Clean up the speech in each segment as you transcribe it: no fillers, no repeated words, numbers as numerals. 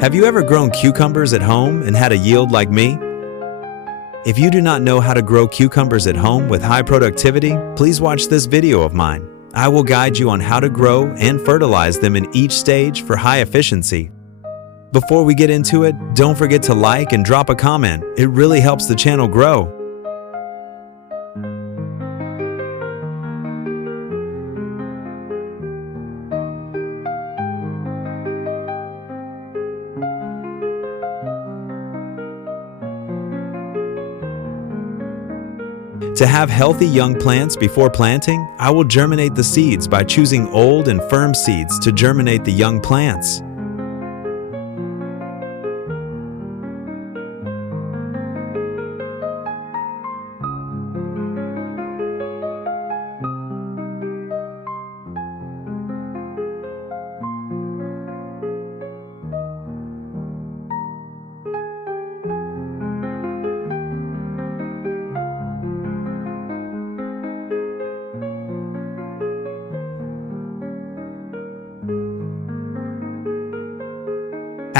Have you ever grown cucumbers at home and had a yield like me? If you do not know how to grow cucumbers at home with high productivity, please watch this video of mine. I will guide you on how to grow and fertilize them in each stage for high efficiency. Before we get into it, don't forget to like and drop a comment. It really helps the channel grow. To have healthy young plants before planting, I will germinate the seeds by choosing old and firm seeds to germinate the young plants.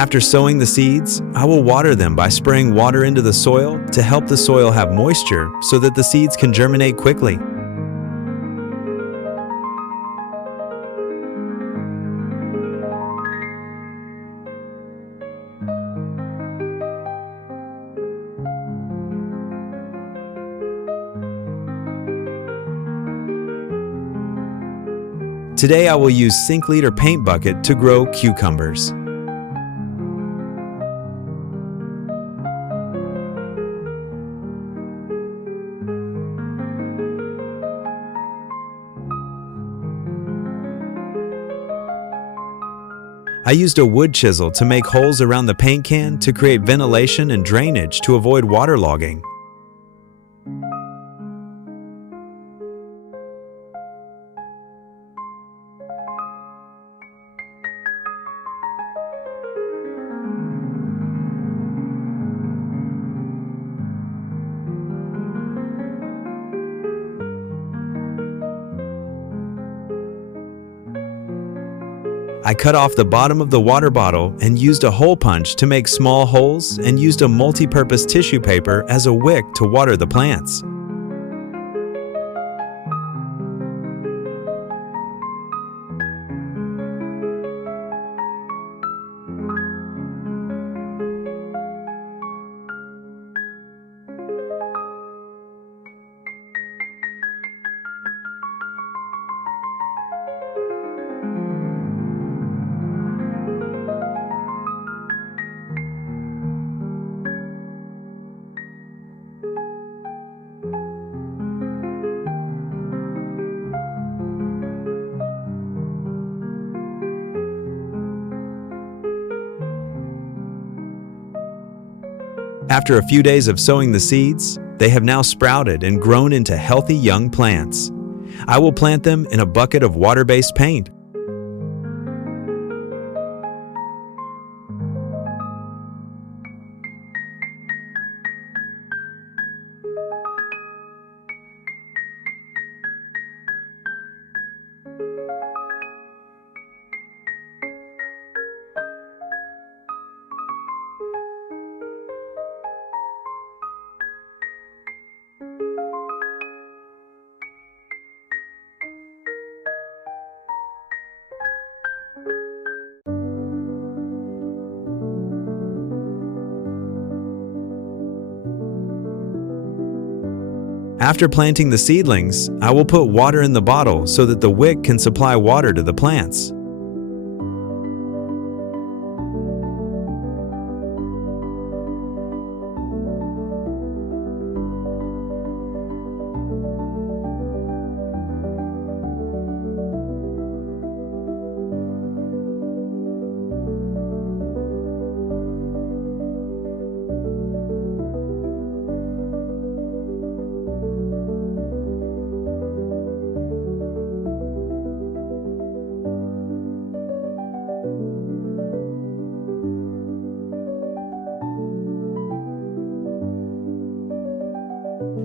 After sowing the seeds, I will water them by spraying water into the soil to help the soil have moisture so that the seeds can germinate quickly. Today I will use sink lid or paint bucket to grow cucumbers. I used a wood chisel to make holes around the paint can to create ventilation and drainage to avoid waterlogging. I cut off the bottom of the water bottle and used a hole punch to make small holes and used a multi-purpose tissue paper as a wick to water the plants. After a few days of sowing the seeds, they have now sprouted and grown into healthy young plants. I will plant them in a bucket of water-based paint. After planting the seedlings, I will put water in the bottle so that the wick can supply water to the plants.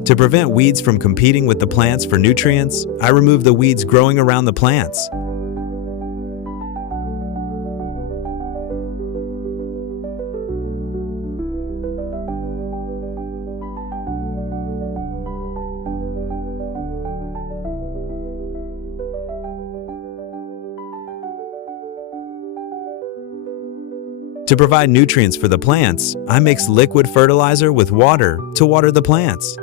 To prevent weeds from competing with the plants for nutrients, I remove the weeds growing around the plants. To provide nutrients for the plants, I mix liquid fertilizer with water to water the plants.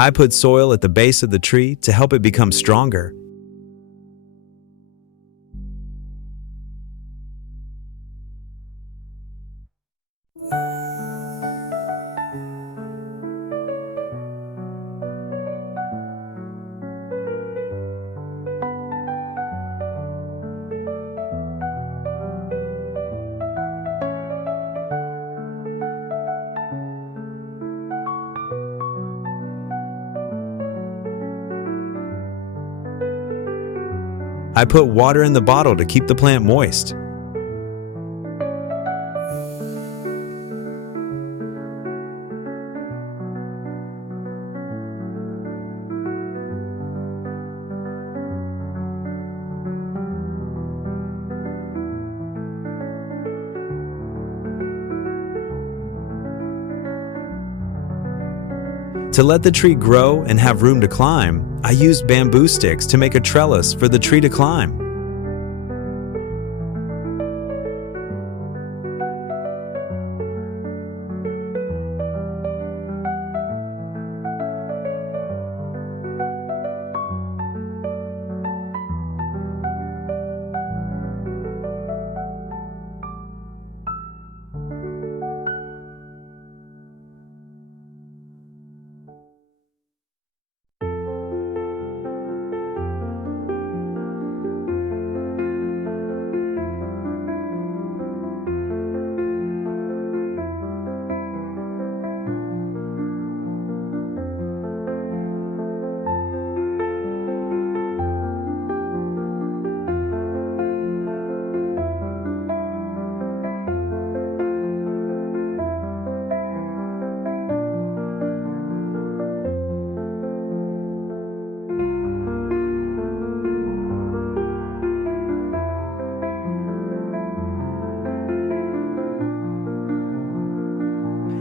I put soil at the base of the tree to help it become stronger. I put water in the bottle to keep the plant moist. To let the tree grow and have room to climb, I used bamboo sticks to make a trellis for the tree to climb.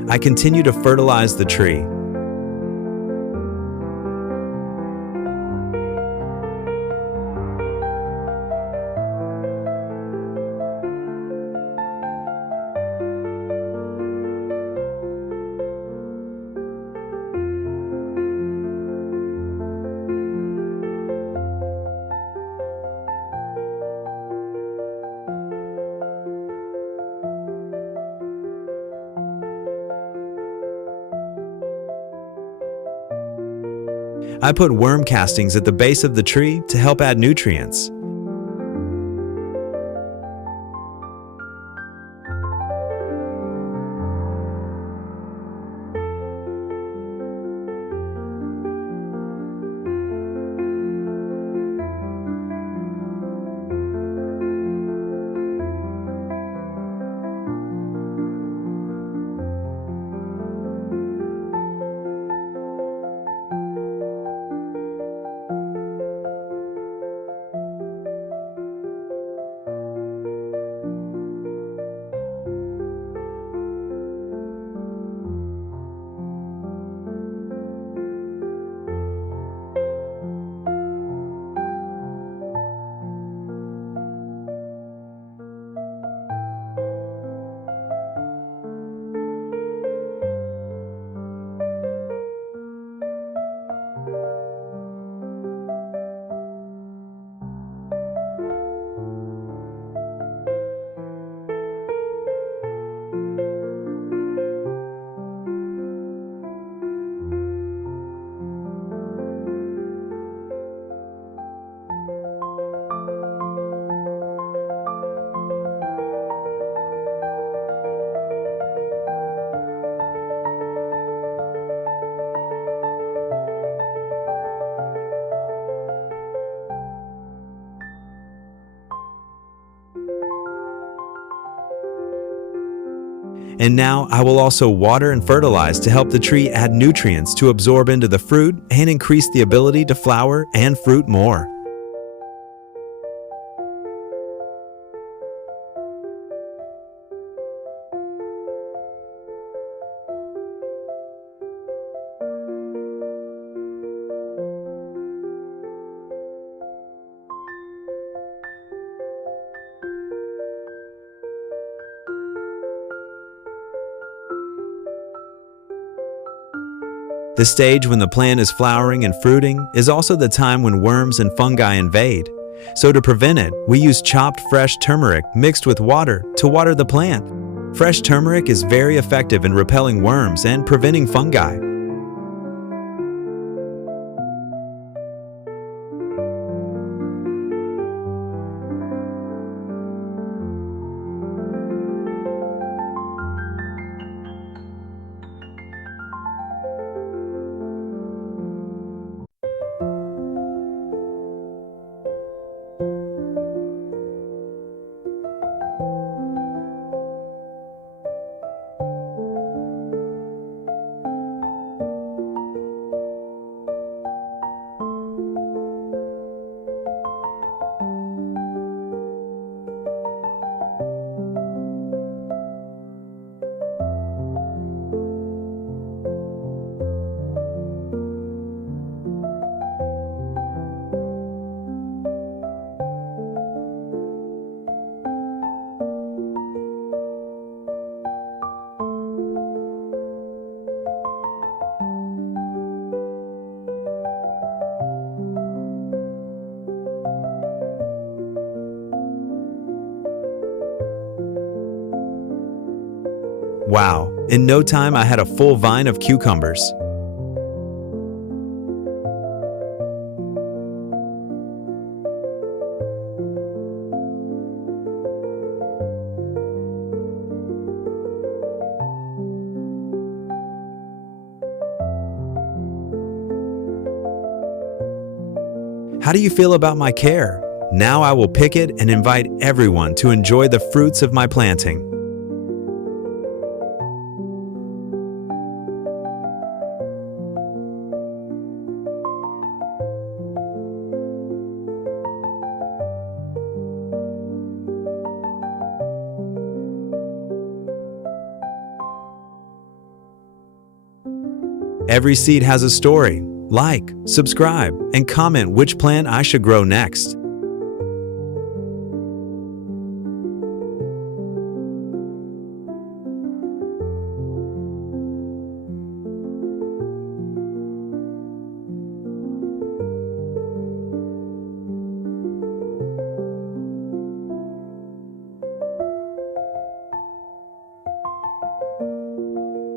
I continue to fertilize the tree. I put worm castings at the base of the tree to help add nutrients. And now I will also water and fertilize to help the tree add nutrients to absorb into the fruit and increase the ability to flower and fruit more. The stage when the plant is flowering and fruiting is also the time when worms and fungi invade. So to prevent it, we use chopped fresh turmeric mixed with water to water the plant. Fresh turmeric is very effective in repelling worms and preventing fungi. Wow, in no time I had a full vine of cucumbers. How do you feel about my care? Now I will pick it and invite everyone to enjoy the fruits of my planting. Every seed has a story. Like, subscribe, and comment which plant I should grow next.